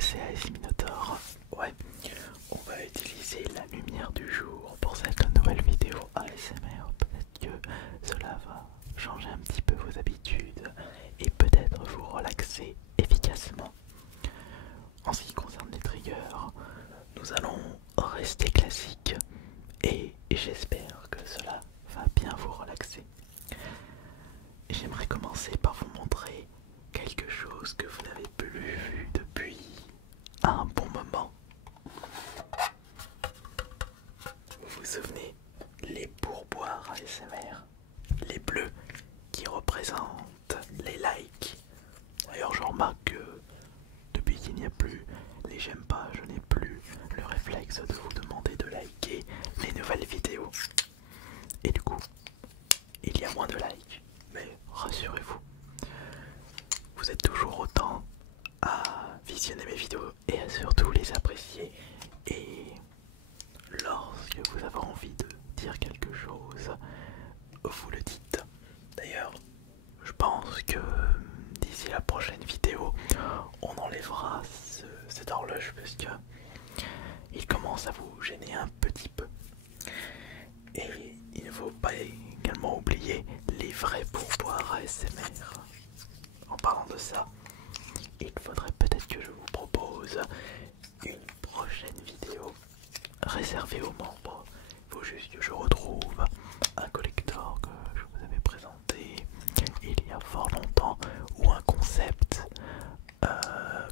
c'est AS Minotaur. Ouais, on va utiliser la lumière du jour pour cette nouvelle vidéo ASMR. Peut-être que cela va changer un petit peu vos habitudes et peut-être vous relaxer efficacement. En ce qui concerne les triggers, nous allons rester classiques et j'espère que cela va bien vous relaxer. J'aimerais commencer par vous montrer quelque chose que vous n'avez plus vu depuis un bon moment. Vous vous souvenez, les pourboires ASMR, les bleus qui représentent les likes. D'ailleurs, je remarque que depuis qu'il n'y a plus les j'aime pas, je n'ai plus le réflexe de vous demander de liker les nouvelles vidéos. Et du coup, il y a moins de likes. Mais rassurez-vous, vous êtes toujours autant à visionner mes vidéos et à surtout les apprécier. Et lorsque vous avez envie de dire quelque chose, vous le dites. D'ailleurs, je pense que d'ici la prochaine vidéo, on enlèvera cette horloge parce que il commence à vous gêner un petit peu. Et il ne faut pas également oublier les vrais pourboires ASMR. En parlant de ça, il faudrait peut-être que je vous propose une prochaine vidéo réservée aux membres. Il faut juste que je retrouve un collector que je vous avais présenté il y a fort longtemps ou un concept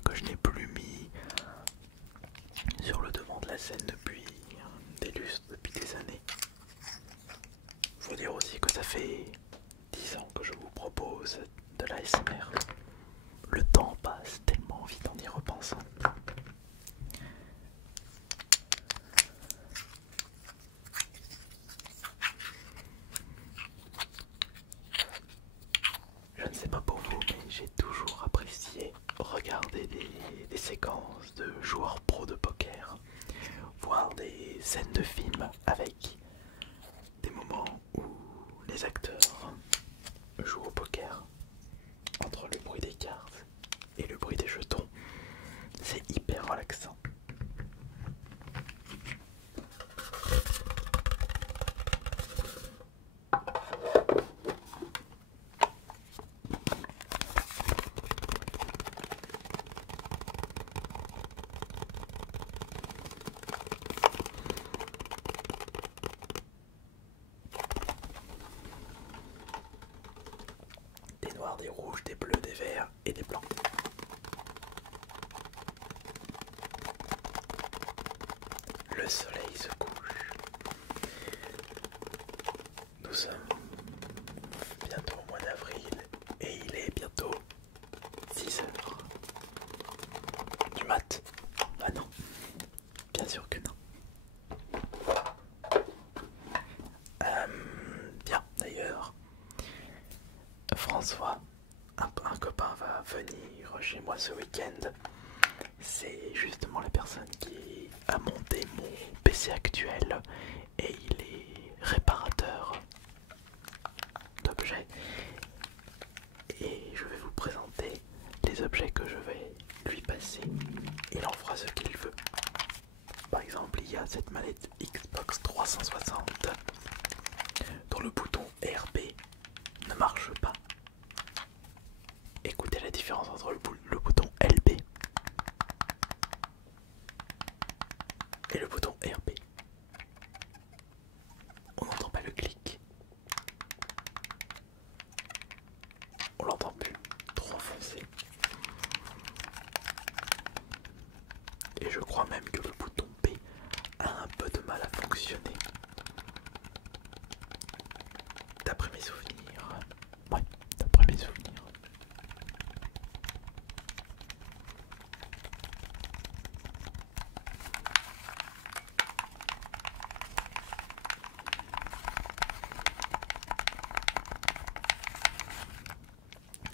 que je n'ai plus mis sur le devant de la scène depuis des lustres, depuis des années. Faut dire aussi que ça fait 10 ans que je vous propose de l'ASMR. Le temps passe tellement vite en y repensant. Je ne sais pas pour vous, mais j'ai toujours apprécié regarder des séquences de joueurs pro de poker, voir des scènes de films avec des moments où les acteurs jouent au poker. Entre le bruit des cartes et le bruit des jetons, c'est hyper relaxant. Des noirs, des rouges, des bleus, des verts et des blancs. Le soleil se couche. Nous sommes bientôt au mois d'avril et il est bientôt 6 heures du mat. Ah non, bien sûr que non. Bien, d'ailleurs, François, un copain va venir chez moi ce week-end. C'est justement la personne qui a monté mon PC actuel et il est réparateur d'objets. Et je vais vous présenter les objets que je vais lui passer. Il en fera ce qu'il veut. Par exemple, il y a cette manette Xbox 360 dont le bouton RB ne marche pas. Écoutez la différence entre le bouton LB et le bouton RB. On n'entend pas le clic. On l'entend plus, trop enfoncé. Et je crois même que le bouton B a un peu de mal à fonctionner. D'après mes souvenirs. Ouais, d'après mes souvenirs.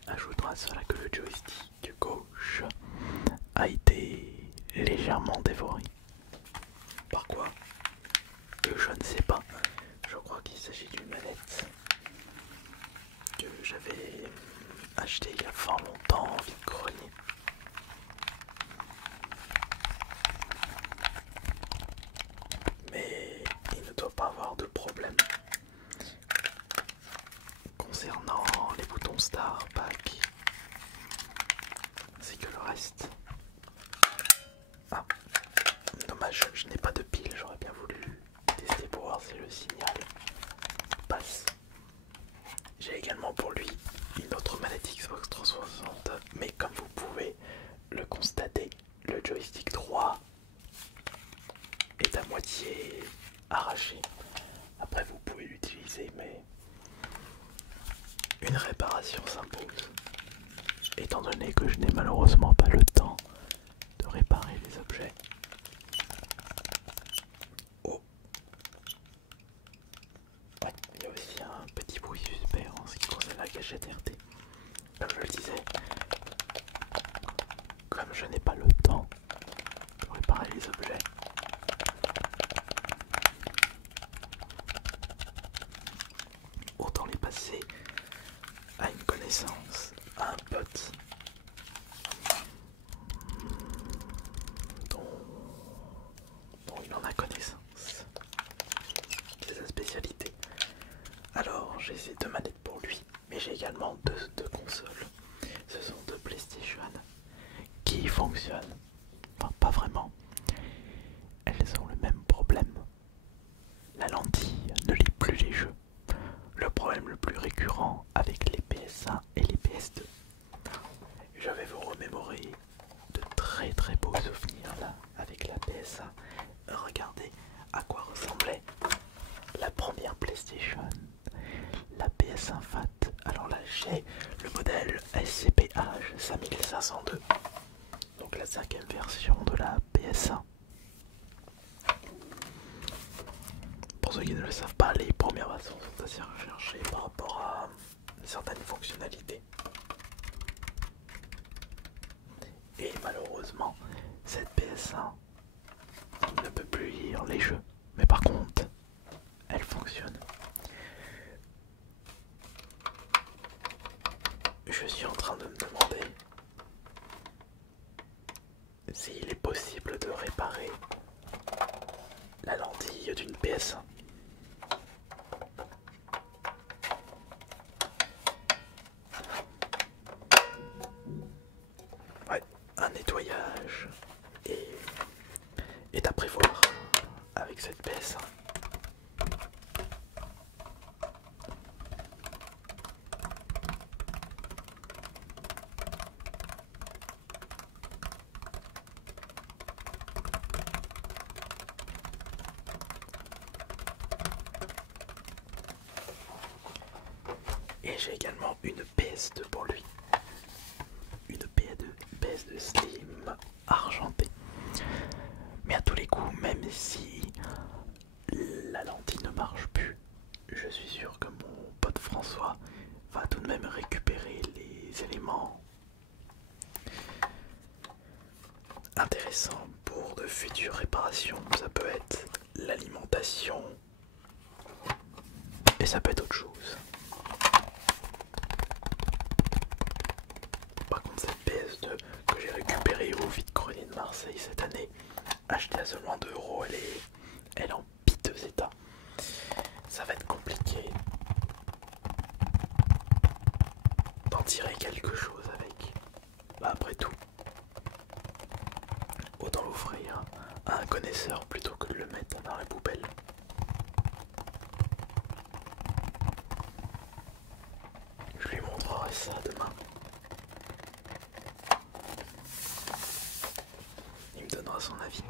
Ajoutons à cela que le joystick gauche a été légèrement dévoré. Par quoi? Je ne sais pas. Je crois qu'il s'agit d'une manette que j'avais achetée il y a fort longtemps en vide-grenier. reste. Ah, dommage, je n'ai pas de pile, j'aurais bien voulu tester pour voir si le signal passe. J'ai également pour lui une autre manette Xbox 360, mais comme vous pouvez le constater, le joystick droit est à moitié arraché. Après vous pouvez l'utiliser, mais une réparation s'impose, étant donné que je n'ai malheureusement pas le temps de réparer les objets. Oh, ouais, il y a aussi un petit bruit suspect en ce qui concerne la gâchette RT. Comme je le disais, comme je n'ai pas le temps de réparer les objets, autant les passer à une connaissance, à un pote dont il en a connaissance. C'est sa spécialité. Alors j'ai ces deux manettes pour lui, mais j'ai également deux consoles. Ce sont deux PlayStation qui fonctionnent, enfin pas vraiment. Elles ont le même problème. La lentille ne lit plus les jeux. Le problème le plus récurrent avec les PS1 et les PS2. Je vais vous remémorer de très beaux souvenirs là avec la PS1. Regardez à quoi ressemblait la première PlayStation, la PS1 Fat. Alors là j'ai le modèle SCPH 5502, donc la cinquième version de la PS1. Pour ceux qui ne le savent pas, les premières versions sont assez recherchées par rapport à certaines fonctionnalités. Et malheureusement, cette PS1 ne peut plus lire les jeux. Mais par contre, elle fonctionne. Je suis en train de me demander s'il est possible de réparer la lentille d'une PS1. Ouais, un nettoyage est à prévoir avec cette PS1. Et j'ai également une PS2 pour lui. Une PS2 Slim argentée. Mais à tous les coups, même si la lentille ne marche plus, je suis sûr que mon pote François va tout de même récupérer les éléments intéressants pour de futures réparations. Ça peut être l'alimentation et ça peut être autre chose. Par contre, cette PS2 que j'ai récupérée au vide-grenier de Marseille cette année, achetée à seulement 2 €, elle est en piteux état. Ça va être compliqué d'en tirer quelque chose avec. Bah, après tout, autant l'offrir à un connaisseur plutôt que de le mettre dans la poubelle. Je lui montrerai ça demain. Il me donnera son avis.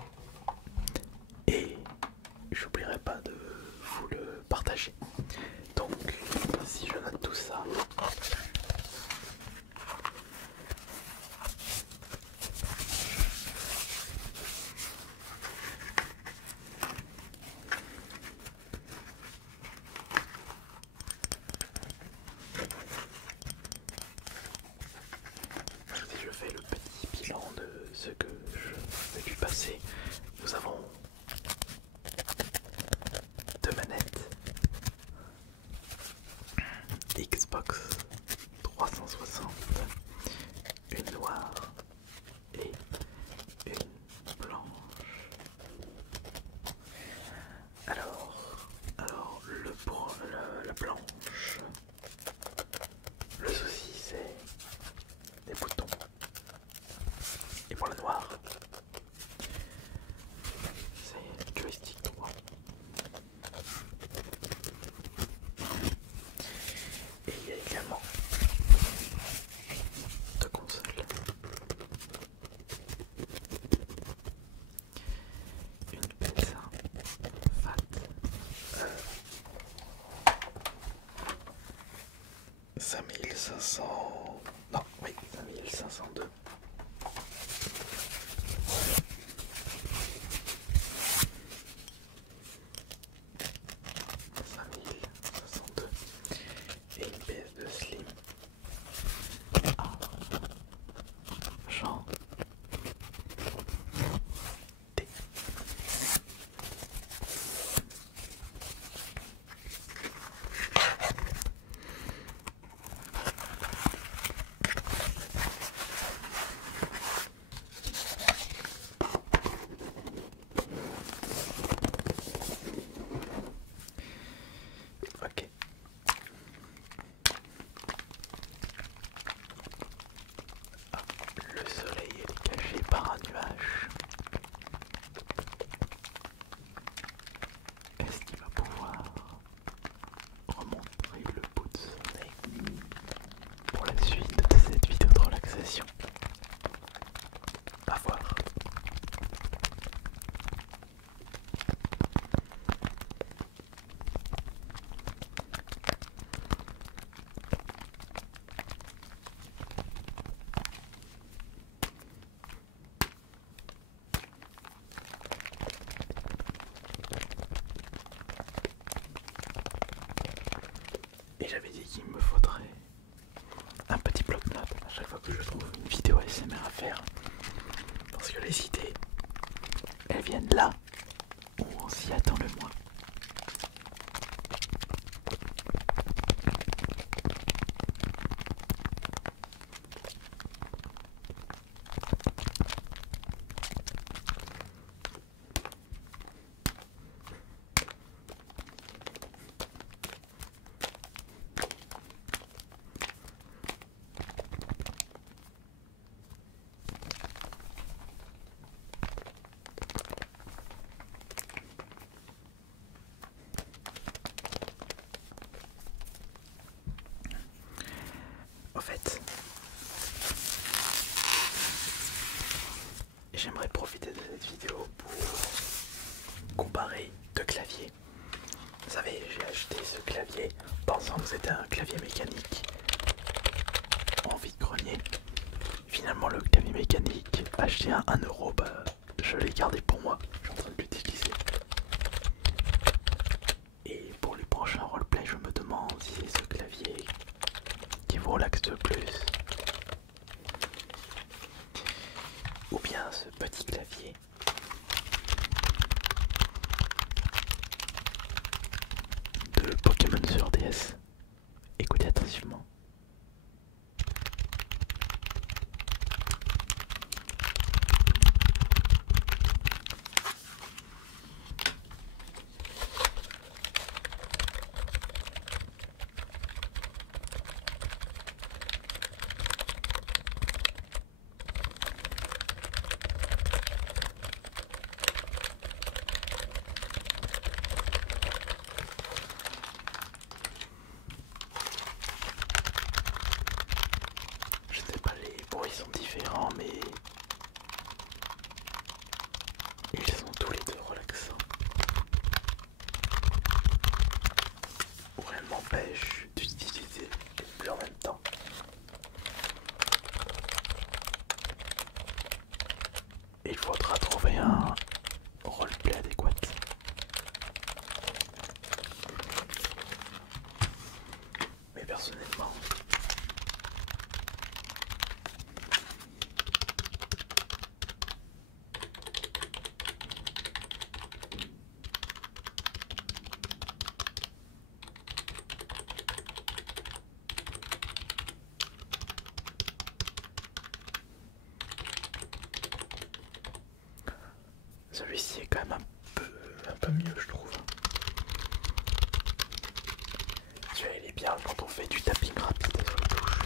Et j'oublierai pas de vous le partager. Donc, si je note tout ça, si je fais le petit bilan de ce que je vais lui passer, nous avons deux manettes Xbox pour la noire, c'est joystick droit. Et il y a également deux consoles. Une PS1 FAT 5500... Non, oui, 5502. Et une PS2 Slim. Ah, Jean T. Ok. Ah, le soleil est caché par un nuage. Est-ce qu'il va pouvoir remontrer le bout de son nez pour la suite de cette vidéo de relaxation? À voir. Et j'avais dit qu'il me faudrait un petit bloc-notes à chaque fois que je trouve une vidéo ASMR à faire. Parce que les idées, elles viennent là où on s'y attend le moins. En fait, j'aimerais profiter de cette vidéo pour comparer deux claviers. Vous savez, j'ai acheté ce clavier pensant que c'était un clavier mécanique en vide-grenier. Finalement, le clavier mécanique acheté à 1 euro, bah, je l'ai gardé pour moi. Je suis en train de l'utiliser. Et pour les prochains roleplay, je me demande si c'est ce clavier qui vous relaxe le plus, ou bien ce petit clavier de Pokémon sur DS. Écoutez attentivement. Je sais pas, les bruits sont différents, mais ils sont tous les deux relaxants. Ou rien ne m'empêche d'utiliser les deux en même temps. Et il faudra trouver un roleplay adéquat. Mais personnellement, celui-ci est quand même un peu mieux, je trouve. Tu vois, il est bien quand on fait du tapping rapide sur les touches.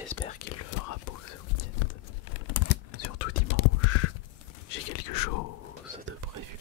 j'espère qu'il fera beau ce week-end. Surtout dimanche, j'ai quelque chose de prévu.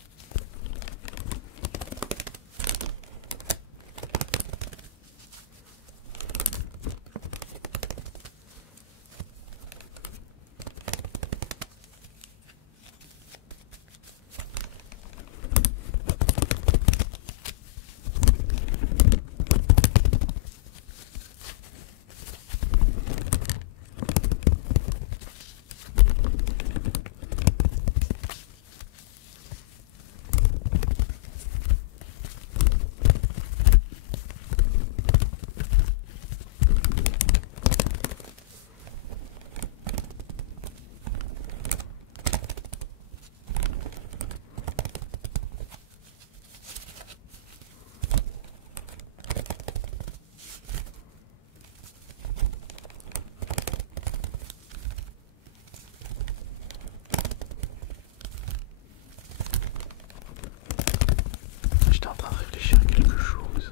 J'étais en train de réfléchir à quelque chose.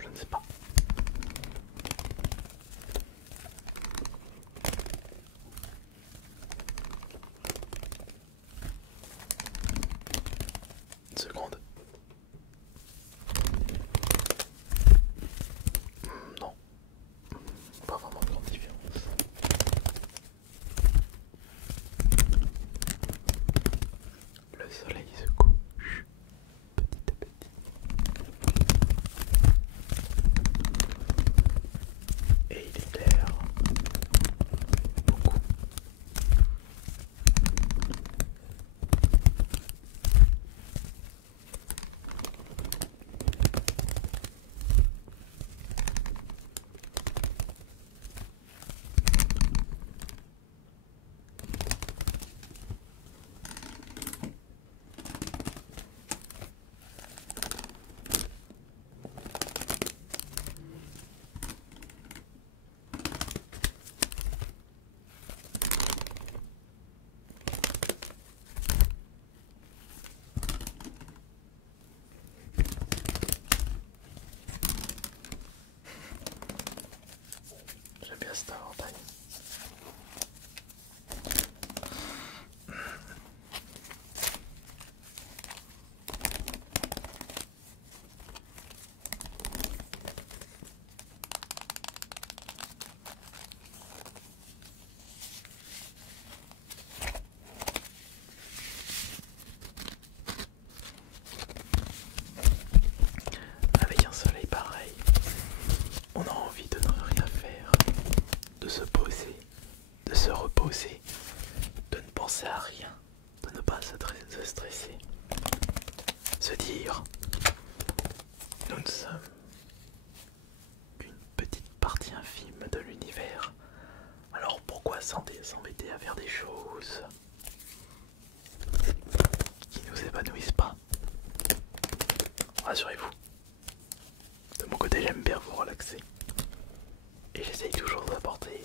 Je ne sais pas. Une seconde. Non. Pas vraiment de grande différence. Le soleil se couche petit à petit. Et il éclaire beaucoup. J'aime bien cet inventaire. Avec un soleil pareil, on a envie de ne rien faire, de se poser, de se reposer, de ne penser à rien, de ne pas se stresser, se dire nous ne sommes qu'une petite partie infime de l'univers, alors pourquoi s'embêter à faire des choses qui nous épanouissent pas? Rassurez-vous, de mon côté j'aime bien vous relaxer et j'essaye toujours d'apporter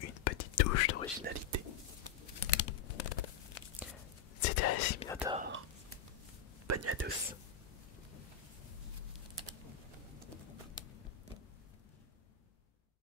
une petite touche d'originalité. C'était Minotaur. Bonne nuit à tous.